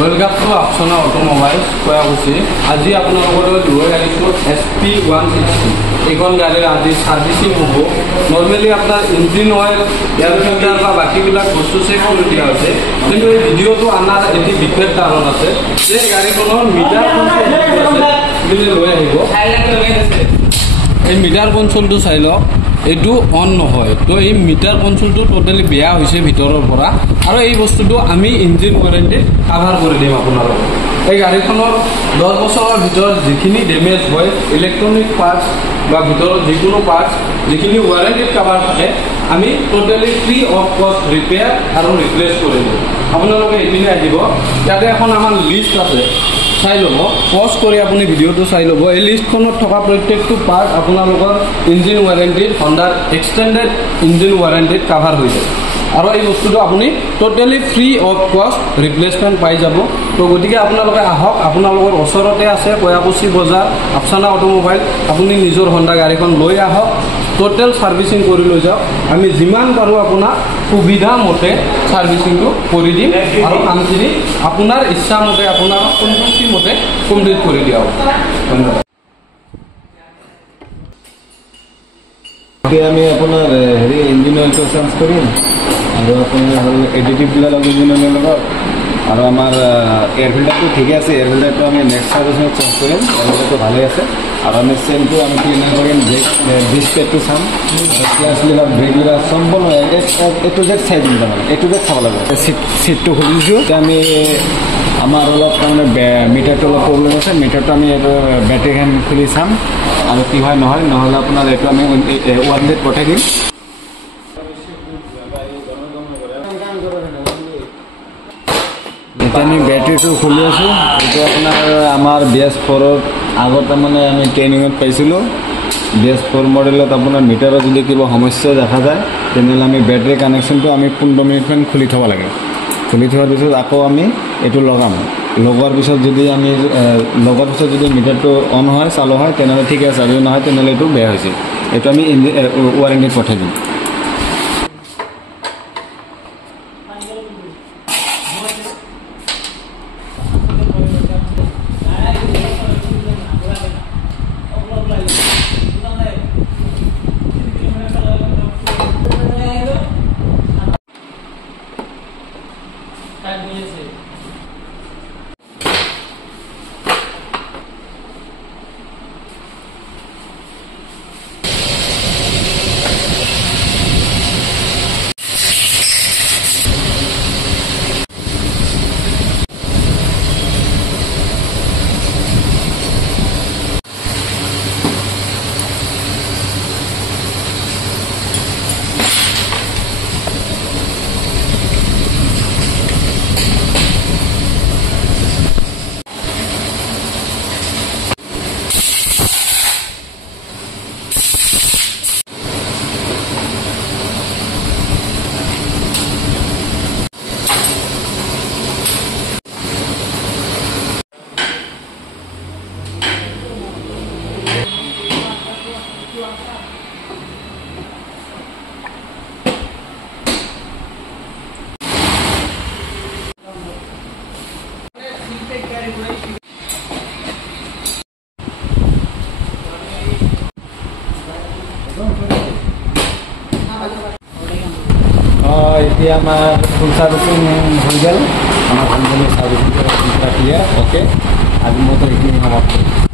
Welcome to আপসনা automobiles কয়াকুছি। আজি আপোনালোকৰ লৈ আহিছোঁ SP160। এইখন গাড়ীৰ আজি সাৰ্ভিচিং হ'ব। নৰ্মেলি আপোনাৰ ইঞ্জিন অইল, এয়াৰ ফিল্টাৰ বা বাকীবিলাক বস্তু চেক কৰি দিয়া হৈছে, কিন্তু এই ভিডিঅ'টো আনাৰ এটি বিশেষ কাৰণ আছে যে গাড়ীখনৰ মিটাৰ কনচোল লৈ আহিব। এই মিটাৰ কনচোলটো চাই লওক, এইটো অন নহয়। তো এই মিটাৰ কনচোলটো টোটেলি বেয়া হৈছে ভিতৰৰ পৰা, আৰু এই বস্তুটো আমি ইঞ্জিন ৱাৰেণ্টি কাভাৰ কৰি দিম আপোনালোকক। এই গাড়ীখনৰ 10 বছৰৰ ভিতৰত যিখিনি ডেমেজ হয়, ইলেক্ট্ৰনিক পাৰ্টছ বা ভিতৰত যিকোনো পাৰ্টছ যিখিনি ৱাৰেণ্টিত কাভাৰ থাকে, আমি টোটেলি ফ্ৰী অফ কষ্ট ৰিপেয়াৰ আৰু ৰিপ্লেচ কৰি দিম। আপোনালোকে এইপিনে আহিব, ইয়াতে এখন আমাৰ লিষ্ট আছে, চাই ল'ব। পজ কৰি আপুনি ভিডিঅ'টো চাই ল'ব। এই লিষ্টখনত থকা প্ৰত্যেকটো পাৰ্ট আপোনালোকৰ ইঞ্জিন ৱাৰেণ্টিত, হণ্ডাৰ এক্সটেণ্ডেড ইঞ্জিন ৱাৰেণ্টিত কাভাৰ হৈ যায়, আৰু এই বস্তুটো আপুনি টোটেলি ফ্ৰী অফ কষ্ট ৰিপ্লেচমেণ্ট পাই যাব। তো গতিকে আপোনালোকে আহক, আপোনালোকৰ ওচৰতে আছে কয়াকুছি বজাৰ আপসানা অটোমোবাইল। আপুনি নিজৰ হণ্ডা গাড়ীখন লৈ আহক, টোটেল ছাৰ্ভিচিং কৰি লৈ যাওক। আমি যিমান পাৰোঁ আপোনাক সুবিধা মতে ছাৰ্ভিচিংটো কৰি দিম, আৰু কামখিনি আপোনাৰ ইচ্ছা মতে, আপোনাৰ সন্তুষ্টি মতে কমপ্লিট কৰি দিয়া হ'ব। ধন্যবাদ। আমি আপোনাৰ ইঞ্জিন অইলটো চেঞ্জ কৰিম, আৰু আপোনাৰ হ'ল এডিটিভবিলাক লগত ইঞ্জিন অইলৰ লগত, আৰু আমাৰ এয়াৰ ফিল্টাৰটো ঠিকে আছে। এয়াৰ ফিল্টাৰটো আমি নেক্সট ছাৰ্ভিচিঙত চেঞ্জ কৰিম। এয়াৰ ফিল্টাৰটো ভালেই আছে, আৰু আমি চেমটো আমি ক্লিনাৰ কৰিম। ডিস্ক পেডটো চাম, ক্লাছবিলাক ব্ৰেকবিলাক সম্পূৰ্ণ এ টু জেড চাই দিম। তাৰমানে এ টু জেড চাব লাগিব। চিটটো খুলিছোঁ, এতিয়া আমি আমাৰ অলপ তাৰমানে মিটাৰটো অলপ প্ৰব্লেম আছে। মিটাৰটো আমি এইটো বেটেৰীখন খুলি চাম, আৰু কি হয় নহয়, নহ'লে আপোনাৰ এইটো আমি ৱাৰেণ্টিত পঠাই দিম। এতিয়া আমি বেটেৰীটো খুলি আছোঁ। এইটো আপোনাৰ আমাৰ BS4ৰ আগত তাৰমানে আমি ট্ৰেইনিঙত পাইছিলোঁ। BS4 মডেলত আপোনাৰ মিটাৰত যদি কিবা সমস্যা দেখা যায়, তেনেহ'লে আমি বেটেৰী কানেকশ্যনটো আমি 15 মিনিটমান খুলি থ'ব লাগে। খুলি থোৱাৰ পিছত আকৌ আমি এইটো লগাম। লগোৱাৰ পিছত যদি মিটাৰটো অন হয়, চালু হয়, তেনেহ'লে ঠিক আছে, যদি নহয় তেনেহ'লে এইটো বেয়া হৈছে। এইটো আমি ৱাৰেণ্টিত পঠাই দিম। এতিয়া আমাৰ ফুল ছাৰ্ভিচিং হৈ গ'ল। আমাৰ কোম্পানীৰ ছাৰ্ভিচিং ক্লিয়াৰ। অ'কে, আজি মইতো এইখিনি সমাপ্ত।